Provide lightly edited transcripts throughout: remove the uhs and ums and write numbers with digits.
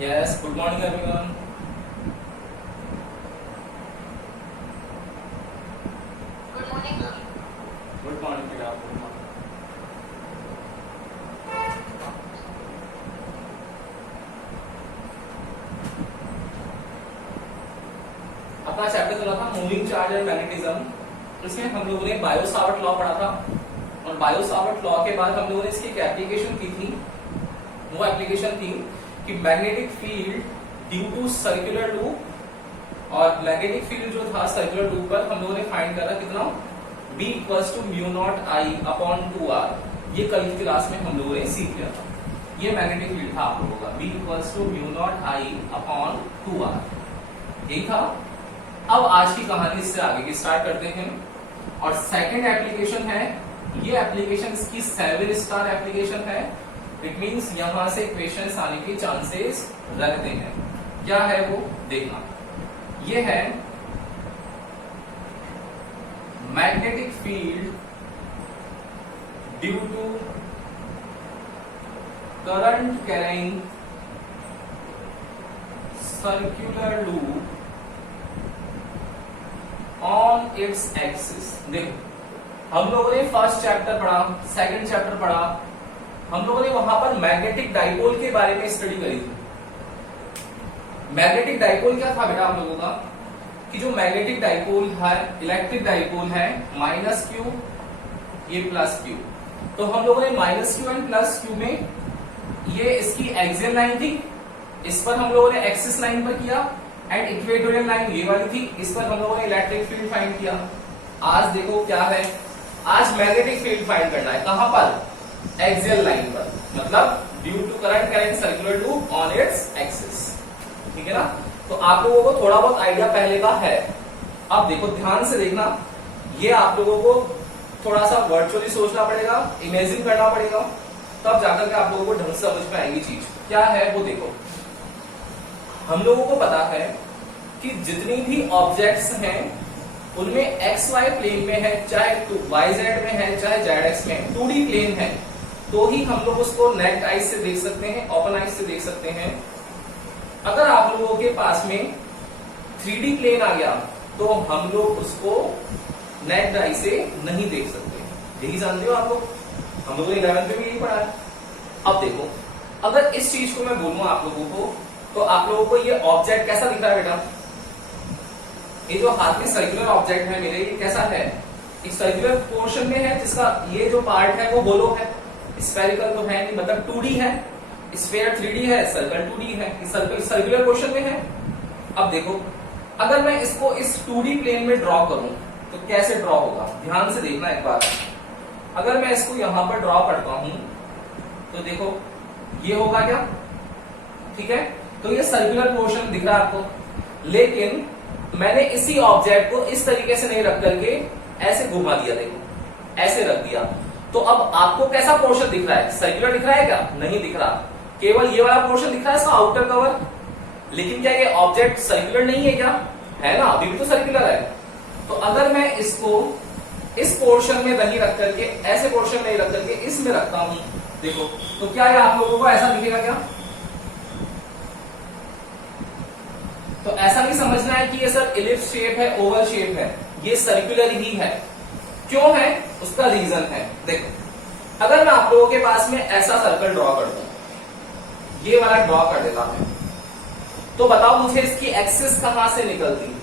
Yes, good morning everyone. Good morning. Good morning बेटा, good morning. अपना chapter चला था मूविंग चार्ज एंड मैग्नेटिज्म। इसमें हम लोगों ने बायो-सावर्ट लॉ पढ़ा था और बायो-सावर्ट लॉ के बाद हम लोगों ने इसकी एक एप्लीकेशन की थी। वो एप्लीकेशन थी कि magnetic field due to circular loop, और मैग्नेटिक फील्ड जो था सर्कुलर लूप पर हम लोगों ने फाइंड करा कितना B equals to mu not I upon 2r। ये कल की क्लास में हम लोगों ने सीख लिया था। ये मैग्नेटिक फील्ड था आप लोगों का, B equals to mu not I upon 2r, यही था। अब आज की कहानी इससे आगे की स्टार्ट करते हैं और सेकंड एप्लीकेशन है। ये एप्लीकेशन इसकी 7 स्टार एप्लीकेशन है। इट मींस यहां से क्वेश्चंस आने के चांसेस रहते हैं। क्या है वो देखना। ये है magnetic field due to current carrying circular loop on its axis. देखो हम लोगों ने फर्स्ट चैप्टर पढ़ा, सेकंड चैप्टर पढ़ा, हम लोगों ने वहां पर मैग्नेटिक डाइपोल के बारे में स्टडी करी थी। मैग्नेटिक डाइपोल क्या था बेटा आप लोगों का, कि जो मैग्नेटिक डाइपोल है, इलेक्ट्रिक डाइपोल है माइनस क्यू, ये प्लस क्यू। तो हम लोगों ने minus Q and plus Q में ये इसकी एक्सियल लाइन थी, इस पर हम लोगों ने एक्सिस लाइन पर किया, एंड इक्वेटोरियल लाइन ये वाली थी, इस पर हम लोगों ने इलेक्ट्रिक फील्ड फाइंड किया। आज देखो क्या है, आज मैग्नेटिक फील्ड फाइंड करना है। कहां पर? एक्सियल लाइन पर, मतलब due to current carrying circular loop on its axis. ठीक है ना। तो आप लोगों को थोड़ा बहुत आइडिया पहले का है। अब देखो ध्यान से देखना, ये आप लोगों को थोड़ा सा वर्चुअली सोचना पड़ेगा, इमेजिन करना पड़ेगा, तब जाकर के आप लोगों को ढंग से समझ में आएगी चीज क्या है वो। देखो हम लोगों को पता है कि जितनी भी ऑब्जेक्ट्स हैं उनमें एक्स वाई प्लेन में है, चाहे वाई जेड में है, चाहे जेड एक्स में है, 2D प्लेन है, तो ही हम लोग उसको नेक्ड आइज से देख सकते हैं, ओपन आइज से देख सकते हैं। अगर आप लोगों के पास में 3D प्लेन आ गया तो हम लोग उसको नेक्ड आई से नहीं देख सकते। यही जानते हो आप लोग, हम लोगों ने 11th में भी यही पढ़ा है। अब देखो अगर इस चीज को मैं बोलूं आप लोगों को, तो आप लोगों को ये ऑब्जेक्ट कैसा दिख रहा है बेटा? ये जो हाथ में सर्कुलर ऑब्जेक्ट है मेरे, ये कैसा है? एक सर्कुलर पोर्शन में है, जिसका ये जो पार्ट है वो होलो है, स्फेरिकल तो है नहीं, मतलब 2D है। स्फेयर 3D है, सर्कल 2D है, सर्कल सर्कुलर पोर्शन में है। अब देखो अगर मैं इसको इस 2D प्लेन में ड्रॉ करूं तो कैसे ड्रॉ होगा, ध्यान से देखना एक बार। अगर मैं इसको यहां पर ड्रॉ करता हूं तो देखो ये होगा क्या? ठीक है, तो ये सर्कुलर पोर्शन दिख रहा है आपको, लेकिन मैंने इसी ऑब्जेक्ट को इस तरीके से नहीं रख करके ऐसे घुमा दिया, देखो ऐसे रख दिया, तो अब आपको कैसा पोर्शन दिख रहा है? सर्कुलर दिख रहा है क्या? नहीं दिख रहा, केवल ये वाला पोर्शन दिख रहा है, इसका आउटर कवर। लेकिन क्या ये ऑब्जेक्ट सर्कुलर नहीं है क्या? है ना, अभी भी तो सर्कुलर है। तो अगर मैं इसको इस पोर्शन में नहीं रख करके, ऐसे पोर्शन में रख करके इसमें रखता हूं, देखो तो क्या ये आप लोगों को ऐसा दिखेगा क्या? तो ऐसा नहीं समझना है कि ये सर इलिप्स शेप है, ओवल शेप है, ये सर्कुलर ही है। क्यों है? उसका रीजन है। देखो अगर मैं आप लोगों के पास में ऐसा सर्कल ड्रॉ कर दूं, ये वाला ड्रॉ कर देता हूं, तो बताओ मुझे इसकी एक्सिस कहां से निकलती?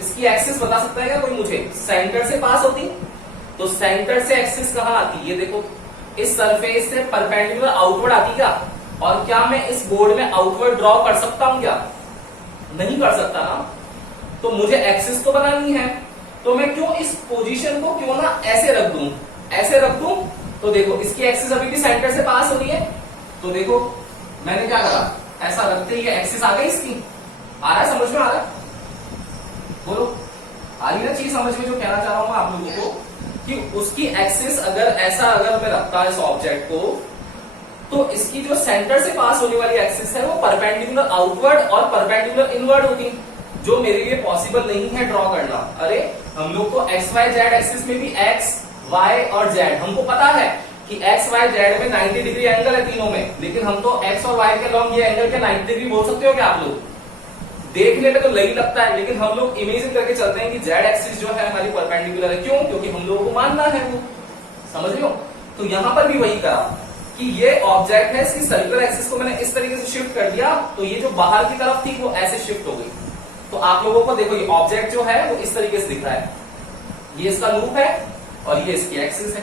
इसकी एक्सिस बता सकता है क्या कोई मुझे? सेंटर से पास होती, तो सेंटर से एक्सिस कहां आती? ये देखो इस सरफेस से परपेंडिकुलर आउटवर्ड आती क्या? और क्या मैं इस बोर्ड में आउटवर्ड ड्रॉ कर सकता हूं क्या? नहीं कर सकता ना। तो मुझे एक्सिस तो बनानी है, तो मैं क्यों इस पोजीशन को क्यों ना ऐसे रख दूं, ऐसे रख दूं, तो देखो इसकी एक्सिस अभी भी सेंटर से पास हो रही है। तो देखो मैंने क्या करा, ऐसा रखते ही एक्सिस आ गई इसकी। आ रहा है, समझ में आ रहा है? बोलो आ रही ना चीज समझ में, जो कहना चाह रहा हूं मैं आप लोगों को, कि उसकी एक्सिस अगर ऐसा अगर मैं रखता इस ऑब्जेक्ट को, तो इसकी जो सेंटर से पास होने वाली एक्सिस है वो परपेंडिकुलर आउटवर्ड और परपेंडिकुलर इनवर्ड होती, जो मेरे लिए पॉसिबल नहीं है ड्रॉ करना। अरे हम लोग को एक्स वाई जेड एक्सिस में भी एक्स वाई और जेड हमको पता है, कि एक्स वाई जेड में 90 डिग्री एंगल है तीनों में, लेकिन हम तो एक्स और वाई के लॉन्ग ये एंगल के 90 डिग्री बोल सकते हो क्या आप लोग? देखने में तो नहीं लगता है, लेकिन हम लोग इमेजिन करके चलते हैं कि जेड एक्सिस जो है हमारी परपेंडिकुलर है। क्यों? क्योंकि हम लोगों को मानना है वो, समझ रहे हो? तो यहां पर भी वही करा कि ये ऑब्जेक्ट है, इसकी सर्कुलर एक्सिस को मैंने इस तरीके से शिफ्ट कर दिया, तो ये जो बाहर की तरफ थी वो ऐसे शिफ्ट हो गई। तो आप लोगों को देखो ये ऑब्जेक्ट जो है वो इस तरीके से दिख रहा है, ये इसका लूप है और ये इसकी एक्सिस है।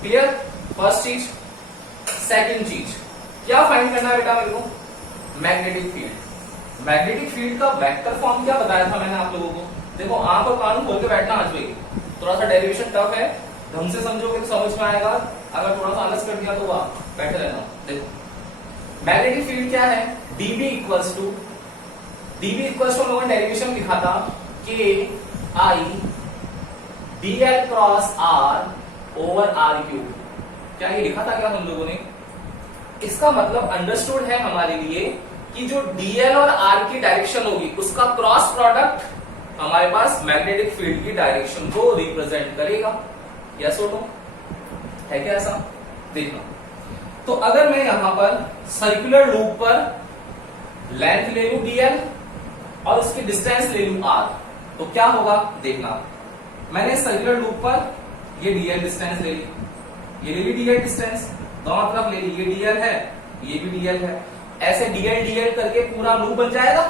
क्लियर? फर्स्ट चीज। सेकंड चीज क्या फाइंड करना है बेटा मेरे को? Magnetic field. मैग्नेटिक फील्ड का वेक्टर फॉर्म क्या बताया था मैंने आप लोगों को? देखो आंख और कान खोल के बैठना आज भाई, थोड़ा सा डेरिवेशन टफ है, ढंग से समझोगे तो समझ में आएगा, अगर थोड़ा सा आलस कर दिया तो वाह बैठे रहना। देखो मैग्नेटिक फील्ड क्या है? डीबी इक्वल्स टू हम लोगों ने डेरिवेशन लिखा था के I dl cross R over R cube. क्या ये लिखा था क्या हम लोगों ने? इसका मतलब अंडरस्टूड है हमारे लिए कि जो डीएल और आर की डायरेक्शन होगी उसका क्रॉस प्रोडक्ट हमारे पास मैग्नेटिक फील्ड की डायरेक्शन को रिप्रेजेंट करेगा। यस और नो? है क्या ऐसा? देखना, तो अगर मैं यहां पर सर्कुलर लूप पर लेंथ ले लूं डीएल और उसकी डिस्टेंस ले लूं आर, तो क्या होगा? देखना, मैंने सर्कुलर लूप पर ये डीएल डिस्टेंस ले ली, ये ले ली डीएल डिस्टेंस, दोनों तरफ ले ली, ये डीएल है ये भी डीएल है, ऐसे डीएल डीएल करके पूरा लूप बन जाएगा।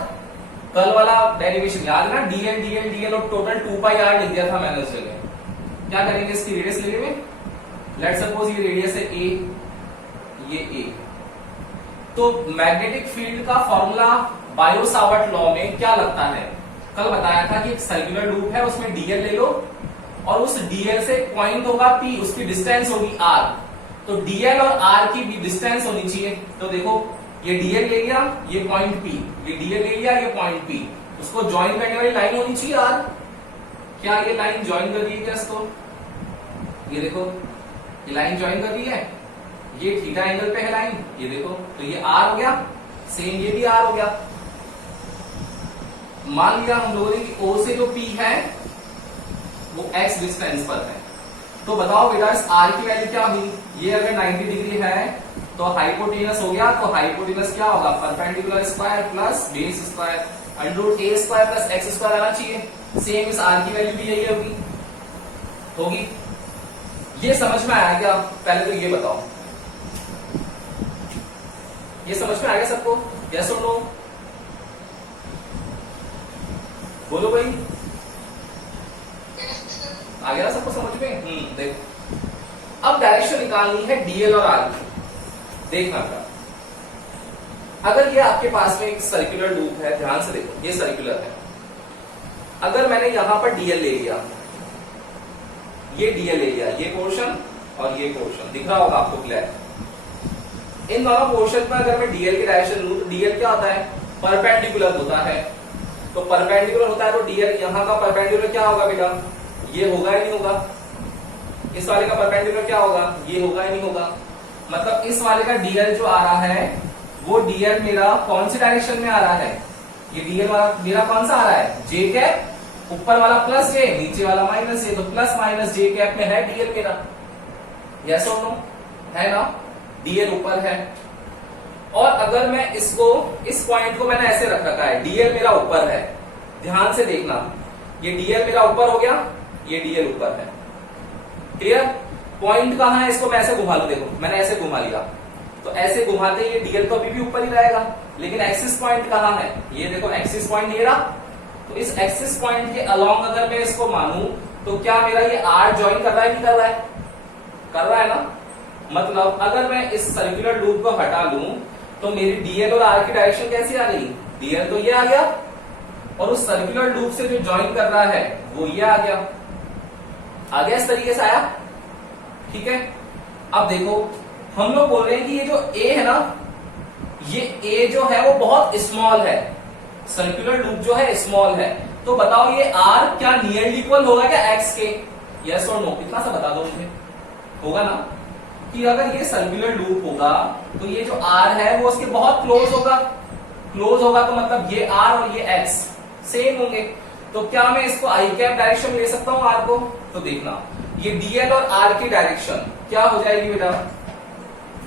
कल वाला डेरिवेशन याद ना, डीएल डीएल डीएल और टोटल 2 पाई आर लिख दिया था मैंने उस जगह। क्या करेंगे? इसकी रेडियस ले लेंगे, लेट सपोज ये रेडियस है ए, ये ए। तो मैग्नेटिक फील्ड का फॉर्मूला बायो सावर्ट लॉ में क्या लगता है? कल बताया था कि एक सर्कुलर लूप है, उसमें डीएल ले लो और उस डीएल से पॉइंट होगा पी, उसकी डिस्टेंस होगी आर, तो डीएल और आर की भी डिस्टेंस होनी चाहिए। तो देखो ये डीएल ले लिया, ये पॉइंट पी, ये डीएल ले लिया, ये पॉइंट पी, उसको ज्वाइन करने वाली लाइन होनी चाहिए आर। क्या ये लाइन ज्वाइन कर रही है क्या इसको? ये देखो ये लाइन ज्वाइन कर रही है, ये थीटा एंगल पे है लाइन, ये देखो, तो ये आर हो गया, सेम ये भी आर हो गया। मान लिया हम लोगों ने कि O से जो P है वो x डिस्टेंस पर है, तो बताओ बेटा इस R की वैल्यू क्या हुई? ये अगर 90 डिग्री है तो हाइपोटेनस हो गया, तो हाइपोटेनस क्या होगा? Perpendicular square plus base square under A square plus X square आना चाहिए। सेम इस R की वैल्यू भी यही होगी। ये समझ में आया क्या? पहले तो ये बताओ, ये समझ में आ गया सबको? यस और नो? बोलो भाई, आ गया सबको समझ में? देखो अब डायरेक्शन निकालनी है डीएल और आर की। देखना बेटा, अगर ये आपके पास में एक सर्कुलर लूप है, ध्यान से देखो ये सर्कुलर है, अगर मैंने यहां पर डीएल ले लिया, ये डीएल ले लिया, ये पोर्शन और ये पोर्शन दिख रहा होगा आपको क्लियर। इन दोनों पोर्शन में अगर मैं डीएल की डायरेक्शन लूं तो डीएल क्या होता है? परपेंडिकुलर होता है, तो परपेंडिकुलर होता है तो डीएल यहां का परपेंडिकुलर क्या होगा बेटा? ये होगा या नहीं होगा? इस वाले का परपेंडिकुलर क्या होगा? ये होगा या नहीं होगा? मतलब इस वाले का डीएल जो आ रहा है वो डीएल मेरा कौन सी डायरेक्शन में आ रहा है? ये डीएल वाला मेरा कौन सा आ रहा है? जे कैप, ऊपर वाला प्लस जे, नीचे वाला माइनस जे, तो प्लस माइनस जे कैप में है डीएल मेरा। यस और नो? है ना? डीएल ऊपर है, और अगर मैं इसको, इस पॉइंट को मैंने ऐसे रख रखा है, डीएल मेरा ऊपर है, ध्यान से देखना, ये डीएल मेरा ऊपर हो गया, ये डीएल ऊपर है। क्लियर? पॉइंट कहां है? इसको मैं ऐसे घुमा लूं, देखो मैंने ऐसे घुमा लिया, तो ऐसे घुमाते ये डीएल तो अभी भी ऊपर ही रहेगा, लेकिन एक्सिस पॉइंट कहां है? ये देखो एक्सिस पॉइंट ये रहा, तो इस एक्सिस पॉइंट के अलोंग अगर मैं इसको मानूं तो क्या मेरा ये आर ज्वाइन कर रहा है? नहीं कर रहा है? कर रहा है ना? मतलब अगर मैं इस सर्कुलर लूप को हटा लूं तो मेरी डीएल और आर की डायरेक्शन कैसी आ गई? डीएल तो ये आ गया, और उस सर्कुलर लूप से जो ज्वाइन कर रहा है वो ये आ गया। आ गया? इस तरीके से आया? ठीक है। अब देखो हम लोग बोल रहे हैं कि ये जो ए है ना, ये ए जो है वो बहुत स्मॉल है, सर्कुलर लूप जो है स्मॉल है, तो बताओ ये आर क्या नियरली इक्वल होगा क्या एक्स के? यस और नो? इतना सा बता दो मुझे, होगा ना? कि अगर ये सर्कुलर लूप होगा तो ये जो आर है वो उसके बहुत क्लोज होगा, क्लोज होगा तो मतलब ये आर और ये एक्स सेम होंगे, तो क्या मैं इसको आई कैप डायरेक्शन ले सकता हूं आर को? तो देखना ये डीएल और आर की डायरेक्शन क्या हो जाएगी बेटा,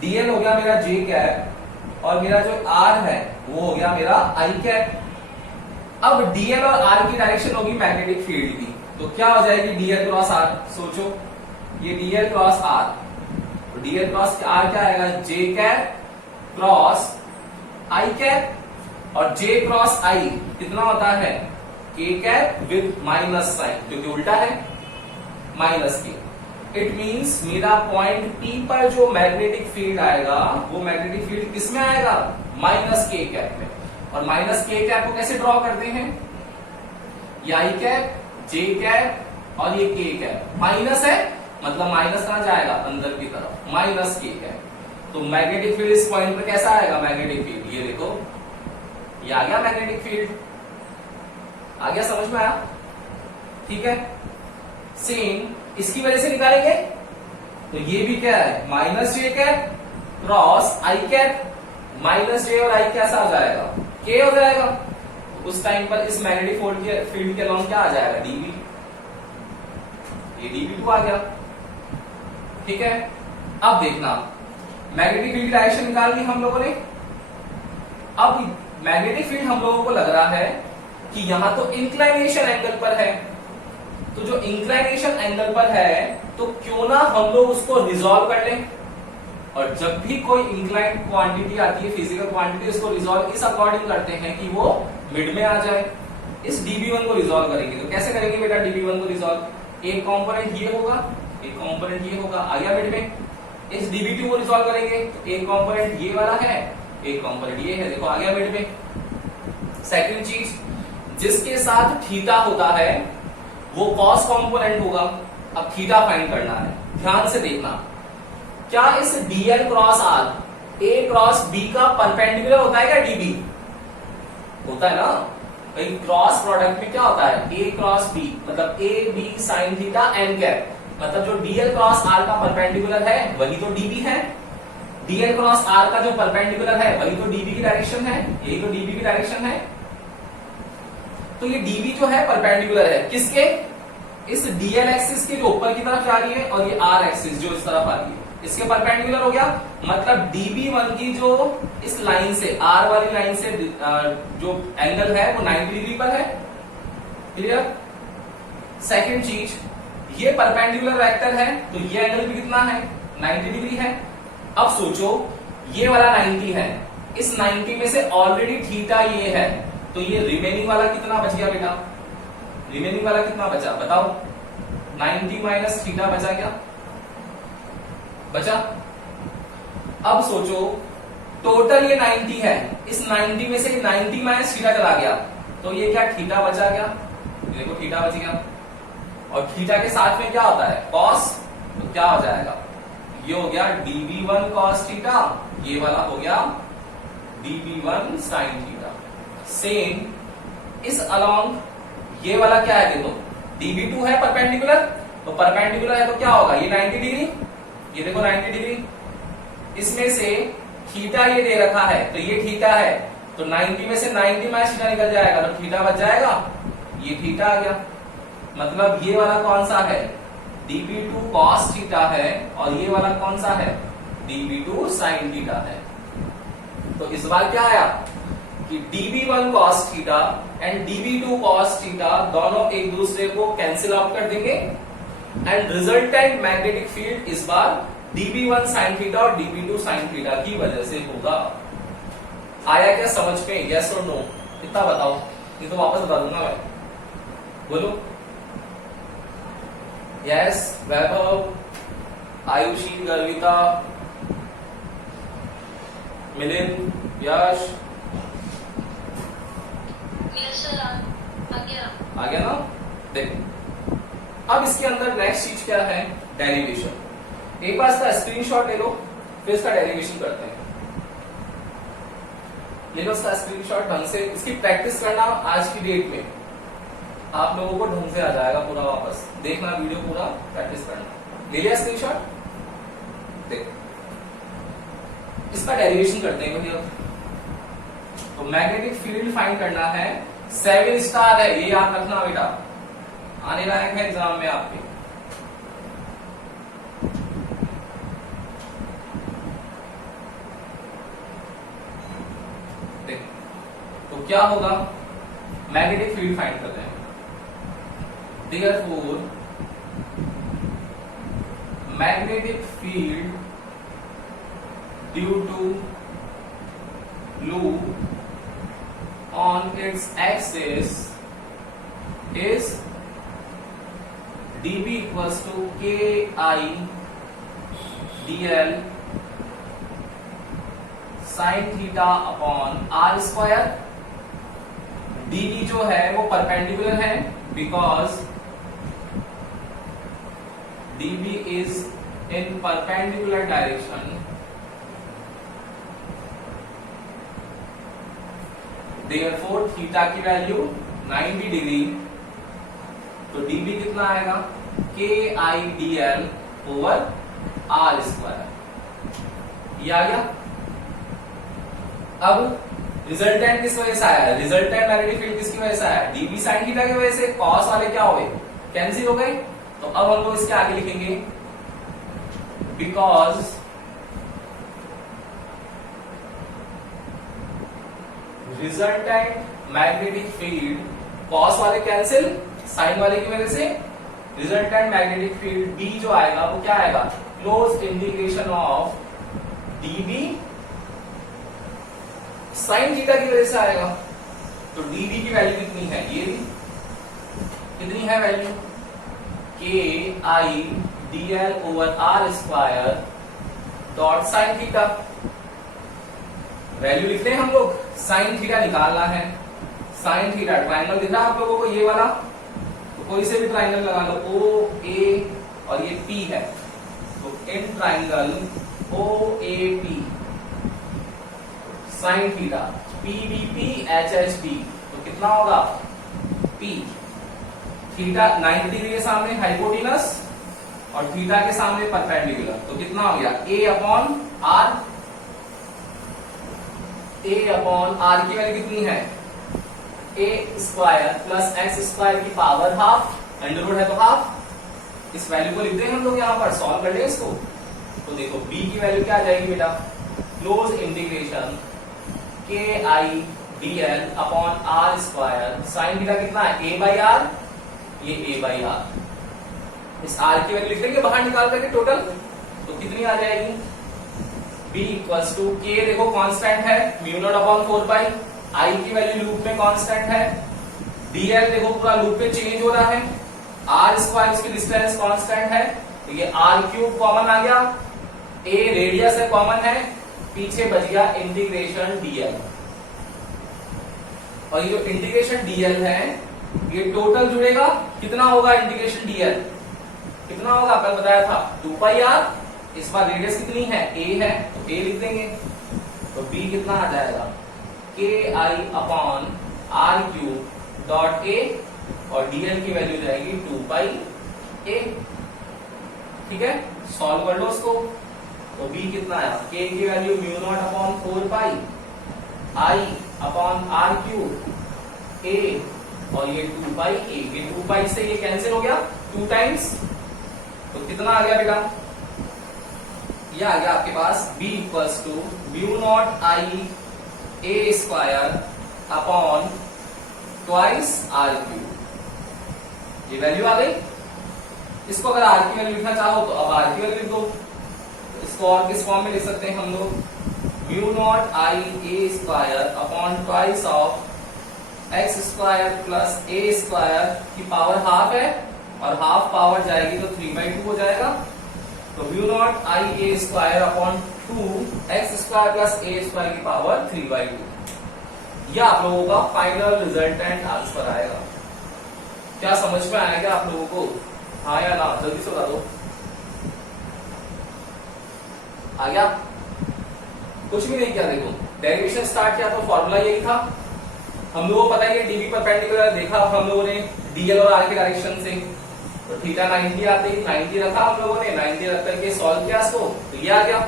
dl हो गया मेरा j कैप और मेरा जो r है वो हो गया मेरा i कैप। अब dl और r की डायरेक्शन होगी मैग्नेटिक फील्ड की, तो क्या हो जाएगी dl क्रॉस r, सोचो ये dl क्रॉस r, तो dl क्रॉस r क्या आएगा, j cap cross i cap, और j क्रॉस i कितना होता है, k cap with minus sign, क्योंकि उल्टा है माइनस के। इट मींस मेरा पॉइंट P पर जो मैग्नेटिक फील्ड आएगा वो मैग्नेटिक फील्ड किस में आएगा, माइनस k कैप में। और माइनस k कैप को कैसे ड्रॉ करते हैं, ये i कैप, j कैप और ये k कैप, माइनस है मतलब माइनस कहां जाएगा, अंदर की तरफ, माइनस k कैप। तो मैग्नेटिक फील्ड इस पॉइंट पर कैसा आएगा, मैग्नेटिक फील्ड, ये देखो ये आ गया मैग्नेटिक फील्ड, आ गया, समझ में आया, ठीक है। सेम इसकी वजह से निकालेंगे, तो ये भी क्या है, माइनस जे कैप क्रॉस आई कैप, माइनस जे और आई कैसा आ जाएगा, के हो जाएगा। उस टाइम पर इस मैग्नेटिक फील्ड के अलॉन्ग क्या आ जाएगा, डीबी, ये dB2 आ गया, ठीक है। अब देखना मैग्नेटिक फील्ड की डायरेक्शन निकाल ली हम लोगों ने। अब मैग्नेटिक फील्ड हम लोगों को लग रहा है कि यहां तो इंक्लाइनेशन एंगल पर है, तो जो इंक्लाइनेशन एंगल पर है तो क्यों ना हम लोग उसको रिजॉल्व कर लें। और जब भी कोई इंक्लाइंड क्वांटिटी आती है, फिजिकल क्वांटिटी, उसको रिजॉल्व इस अकॉर्डिंग करते हैं कि वो मिड में आ जाए। इस dB1 को रिजॉल्व करेंगे, तो कैसे करेंगे बेटा dB1 को रिजॉल्व, एक कंपोनेंट ये होगा, एक कंपोनेंट ये होगा, आ गया मिड में। इस dB2 को रिजॉल्व करेंगे तो एक कंपोनेंट ये वाला है, एक कंपोनेंट ये है, देखो आ गया मिड में। सेकंड चीज, जिसके साथ थीटा होता है वो कॉस कंपोनेंट होगा। अब थीटा फाइंड करना है, ध्यान से देखना, क्या इस dl cross r a cross b का परपेंडिकुलर होता है क्या, db होता है ना, भाई क्रॉस प्रोडक्ट में क्या होता है, a क्रॉस b, मतलब a b sin theta n cap, मतलब जो dl क्रॉस r का परपेंडिकुलर है वही तो db है, dl क्रॉस r का जो परपेंडिकुलर है वही तो db की डायरेक्शन है, यही तो db की डायरेक्शन है। तो ये db जो है परपेंडिकुलर है किसके, इस dl एक्सिस के जो ऊपर की तरफ जा रही है, और ये r एक्सिस जो इस तरफ आ रही है इसके परपेंडिकुलर हो गया। मतलब db1 की जो इस लाइन से, r वाली लाइन से जो एंगल है वो 90 डिग्री पर है, क्लियर। सेकंड चीज, ये परपेंडिकुलर वेक्टर है तो ये एंगल भी कितना है, 90 डिग्री है। अब सोचो ये वाला 90 है, इस 90 में से ऑलरेडी थीटा ये है, तो ये रिमेनिंग वाला कितना बच गया बेटा, रिमेनिंग वाला कितना बचा बताओ, 90 माइनस थीटा बचा क्या, बचा। अब सोचो टोटल ये 90 है, इस 90 में से 90 माइनस थीटा चला गया, तो ये क्या थीटा बचा गया, देखो थीटा बच गया। और थीटा के साथ में क्या होता है, कॉस, तो क्या हो जाएगा, ये हो गया dB1 cos थीटा, ये वाला हो गया dB1 sin थीटा। सेम इस अलोंग ये वाला क्या है, देखो dB2 है परपेंडिकुलर, तो परपेंडिकुलर है तो क्या होगा, ये 90 डिग्री, ये देखो 90 डिग्री, इसमें से थीटा ये दे रखा है तो ये थीटा है, तो 90 में से 90 माइनस थीटा निकल जाएगा तो थीटा बच जाएगा, ये थीटा आ गया। मतलब ये वाला कौन सा है, dB2 cos थीटा है, और ये वाला कौन सा है, dB2 sin थीटा है। तो इस बार क्या आया कि dB1 cos theta and dB2 cos theta दोनों एक दूसरे को कैंसिल आउट कर देंगे, एंड रिजल्टेंट मैग्नेटिक फील्ड इस बार dB1 sin थीटा और dB2 sin थीटा की वजह से होगा। आया क्या समझ में, यस और नो, इतना बताओ, ये तो वापस बता दूंगा मैं, बोलो। यस वैभव, आयुषी, गर्विता, मिलिंद, यश, आ गया ना। देखो अब इसके अंदर नेक्स्ट चीज क्या है, डेरिवेशन। एक बार इसका स्क्रीनशॉट ले लो, फिर इसका डेरिवेशन करते हैं। ले लो इसका स्क्रीनशॉट, ढंग से इसकी प्रैक्टिस करना। आज की डेट में आप लोगों को ढंग से आ जाएगा पूरा, वापस देखना वीडियो पूरा, प्रैक्टिस करना। ले लिया स्क्रीनशॉट, देखो इसका डेरिवेशन करते हैं भैया। तो मैग्नेटिक फील्ड फाइंड करना है, 7 स्टार है, ये याद रखना बेटा, आने लायक है एग्जाम में आपके। क्या होगा, मैग्नेटिक फील्ड फाइंड करते हैं। Therefore, magnetic field due to loop on its axis is dB equals to Ki dl sin theta upon r square। dB जो है वो परपेंडिकुलर है because dB is in perpendicular direction, therefore theta की value 90 degree, तो dB कितना आएगा, KIdl over r square. ये आ गया। अब रिजल्टेंट किस वजह से आया है, रिजल्टेंट मैग्नेटिक फील्ड किसकी वजह से आया है, dB sin थीटा की वजह से। कॉस वाले क्या हो गए, कैंसिल हो गए। तो अब हम लोग इसके आगे लिखेंगे because resultant magnetic field, cos वाले कैंसिल, साइन वाले की वजह से रिजल्टेंट मैग्नेटिक फील्ड B जो आएगा वो क्या आएगा, close integration of dB sine theta की वजह से आएगा। तो dB की वैल्यू कितनी है, ये कितनी है value, KIdl over r square dot sine theta. Value लिख रहे हैं हम लोग, साइन थीटा निकालना है। साइन थीटा ट्राइंगल दिख रहा है आप लोगों को ये वाला, तो कोई से भी ट्राइंगल लगा लो, O A और ये P है, तो in triangle OAP sine theta PBP HHP, तो कितना होगा P। थीटा 90 डिग्री के सामने हाइपोटेनस और थीटा के सामने परपेंडिकुलर, तो कितना हो गया A upon R। A upon R की वैल्यू कितनी है, A square plus X square की पावर हाफ, अंडर रूट है तो हाफ। इस वैल्यू को लिख दें हम लोग यहाँ पर, सॉल्व कर लें इसको। तो देखो B की वैल्यू क्या आ जाएगी बेटा, close integration KIdl upon R square sine theta कितना है A बाई आर, ये A बाई आर। इस R की वैल्यू लिख देंगे बाहर निकाल करके टोटल, तो कितनी आ जाएगी, B इक्वल्स टू K देखो कांस्टेंट है mu naught upon 4 pi, I की वैल्यू लूप में कांस्टेंट है, dl देखो पूरा लूप में चेंज हो रहा है, R स्क्वायर इसकी डिस्टेंस कांस्टेंट है, तो ये R क्यूब कॉमन आ गया, A रेडियस है कॉमन है, पीछे बच गया इंटीग्रेशन dl। और ये जो इंटीग्रेशन dl है ये टोटल जुड़ेगा, कितना होगा इंटीग्रेशन dl, कितना होगा कल बताया था 2 पाई r। इस बार रेडियस कितनी है a है, तो a लिख देंगे, तो b कितना आ जाएगा ki upon r cube dot a, और dl की वैल्यू जाएगी 2 पाई a। ठीक है, सॉल्व कर लो उसको। तो b कितना आया, k की value mu naught upon 4 pi i upon r cube a, और ये 2 पाई a, ये 2 पाई से ये कैंसिल हो गया 2 टाइम्स, तो कितना आ गया बेटा, ये आ गया आपके पास b equals to mu nought i a square upon twice r cube. ये वैल्यू आ गई। इसको अगर r की वैल्यू लिखना चाहो तो अब r की वैल्यू लिख दो। इसको और किस फॉर्म में लिख सकते हैं हम लोग, mu nought i a square upon twice of x square plus a square की पावर हाफ है, और हाफ पावर जाएगी तो 3/2 हो जाएगा। तो mu nought i a square upon 2 x square plus a square की पावर 3/2। यह आप लोगों का फाइनल रिजल्टेंट आंसर आएगा। क्या समझ में आएगा आप लोगों को, हाँ या ना, जल्दी से बता दो। आ गया, कुछ भी नहीं किया, देखो डेरिवेशन स्टार्ट किया तो फॉर्मूला यही था। हम लोगों को पता है कि डीबी परपेंडिकुलर देखा हम लोगों ने डीएल और आर के डायरेक्शन से, तो थीटा 90 आते ही 90 रखा हम लोगों ने, 90 रख करके सॉल्व किया इसको, तो ये आ गया।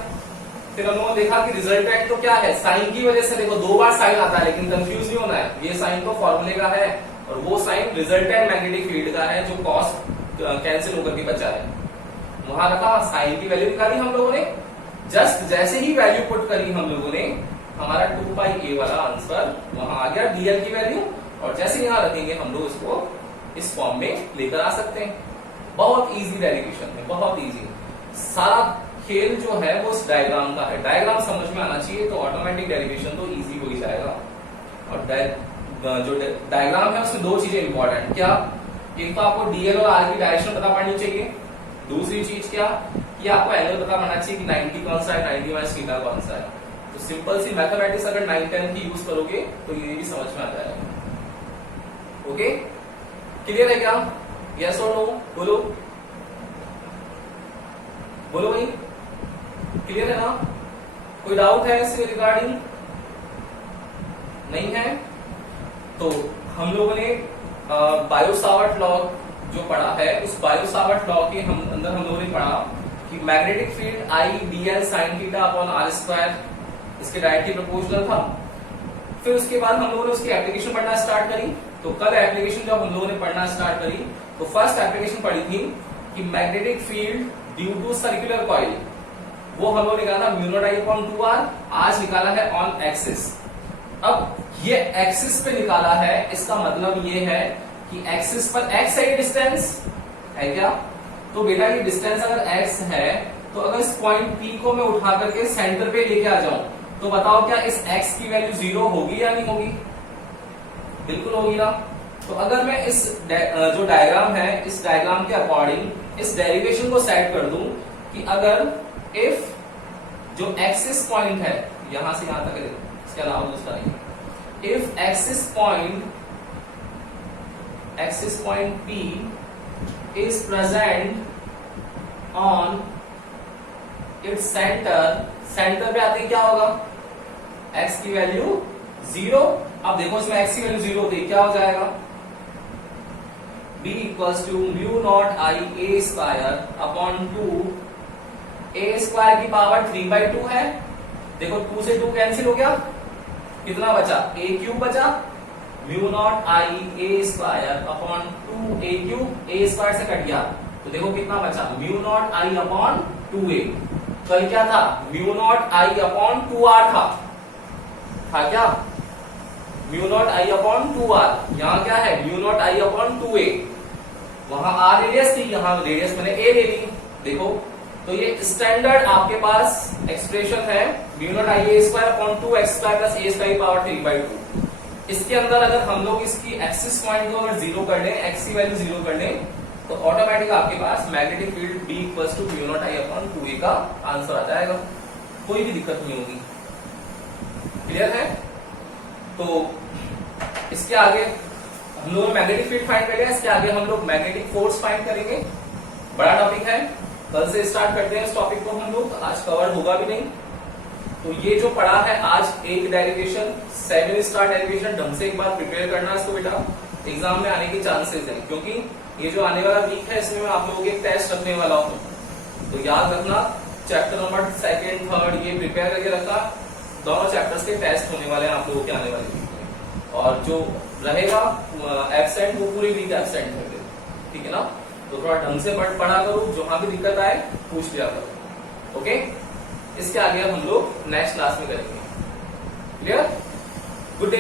फिर हम लोगों ने देखा कि रिजल्टेंट तो क्या है, साइन की वजह से, देखो 2 बार साइन आता है लेकिन कंफ्यूज नहीं होना है, ये साइन तो फॉर्मूले का है और वो साइन रिजल्टेंट मैग्नेटिक फील्ड का है जो कॉस कैंसिल होकर के बचा है। वहां रखा, साइन की वैल्यू निकाली हम लोगों ने, जस्ट जैसे ही वैल्यू पुट करी हम लोगों ने हमारा 2 पाई a वाला आंसर वहां आ गया dl की वैल्यू, और जैसे यहां रखेंगे हम लोग इसको इस फॉर्म में लेकर आ सकते हैं। बहुत इजी डेरिवेशन है, बहुत इजी। सारा खेल जो है वो इस डायग्राम का है, डायग्राम समझ में आना चाहिए तो ऑटोमेटिक डेरिवेशन तो इजी हो ही जाएगा। और जो डायग्राम है उसमें दो चीजें इंपॉर्टेंट, क्या, एक तो आपको डीएल और आर की डायरेक्शन पता पड़नी चाहिए, दूसरी चीज क्या कि आपको एंगल पता पड़ना चाहिए कि 90 कौन सा है, 90 माइनस थीटा कौन सा है। तो सिंपल सी मैथमेटिक्स अगर 9 10 की यूज करोगे तो ये भी समझ में आ जाएगा। ओके, क्लियर है क्या? यस और नो बोलो, बोलो भाई, क्लियर है ना? कोई डाउट है इससे रिगार्डिंग? नहीं है तो हम लोगों ने बायो-सावर्ट लॉ जो पढ़ा है, उस बायो-सावर्ट लॉ के अंदर हम लोगों ने पढ़ा कि magnetic field I dl sin theta upon r square इसके डायरेक्टली प्रोपोर्शनल था। फिर उसके बाद हम लोगों ने उसकी एप्लीकेशन पढ़ना स्टार्ट करी। तो कल एप्लीकेशन जब हम लोगों ने पढ़ना स्टार्ट करी तो फर्स्ट एप्लीकेशन पढ़ी थी कि magnetic field due to circular coil, वो हम लोगों ने कहा था mu naught I upon 2r, आज निकाला है ऑन एक्सिस। अब ये एक्सिस पे निकाला है, इसका मतलब ये है कि एक्सिस पर x है, डिस्टेंस है क्या? तो बेटा ये डिस्टेंस अगर x है तो अगर इस पॉइंट P को मैं उठा करके सेंटर पे लेके आ जाऊं तो बताओ क्या इस x की वैल्यू 0 होगी या नहीं होगी? बिल्कुल होगी ना। तो अगर मैं इस जो डायग्राम है इस डायग्राम के अकॉर्डिंग इस डेरिवेशन को सेट कर दूं कि अगर इफ जो एक्सिस पॉइंट है यहां से यहां तक, इसके अलावा दूसरा नहीं, if axis point P is present on its centre पे आते ही क्या होगा? x की वैल्यू 0। अब देखो इसमें x की वैल्यू 0 होती है, क्या हो जाएगा? B equals to mu not I a square upon 2 a square की पावर 3/2 है। देखो 2 से 2 कैंसिल हो गया, कितना बचा? a क्यूब बचा, mu naught I a square upon 2a cube, a square से कट गया तो देखो कितना बचा? Mu naught I upon 2a। कल क्या था? Mu naught I upon 2r था क्या? Mu naught I upon 2r, यहाँ क्या है? Mu naught I upon 2a। वहां r रेडियस थी, यहाँ रेडियस मैंने a ले ली। देखो तो ये स्टैंडर्ड आपके पास एक्सप्रेशन है, mu naught I a square upon 2x square plus a square की पावर 3/2। इसके अंदर अगर हम लोग इसकी एक्सिस पॉइंट को अगर 0 कर लें, x की वैल्यू 0 कर लें तो ऑटोमेटिक आपके पास magnetic field B equals to mu not I upon 2a का आंसर आ जाएगा, कोई भी दिक्कत नहीं होगी। क्लियर है? तो इसके आगे हम लोग मैग्नेटिक फील्ड फाइंड कर लिया, इसके आगे हम लोग मैग्नेटिक फोर्स फाइंड करेंगे। बड़ा टॉपिक है, कल से स्टार्ट करते हैं इस टॉपिक को हम लोग, आज कवर होगा भी नहीं। तो ये जो पढ़ा है आज एक डेरिवेशन 7 स्टार डेरिवेशन, ढंग से एक बार प्रिपेयर करना इसको बेटा, एग्जाम में आने के चांसेस हैं, क्योंकि ये जो आने वाला वीक है इसमें मैं आप लोगों के टेस्ट रखने वाला हूं। तो याद रखना चैप्टर नंबर 2nd 3rd ये प्रिपेयर करके रखा, दोनों चैप्टर्स के टेस्ट होने वाले हैं आप लोगों के आने वाले वीक में, और जो रहेगा एब्सेंट वो पूरी वीक एब्सेंट है, ठीक है ना? तो थोड़ा ढंग से पढ़ा करो, जहां भी दिक्कत आए पूछ लिया करो। ओके, इसके आगे हम लोग नेक्स्ट क्लास में करेंगे। क्लियर? Good day.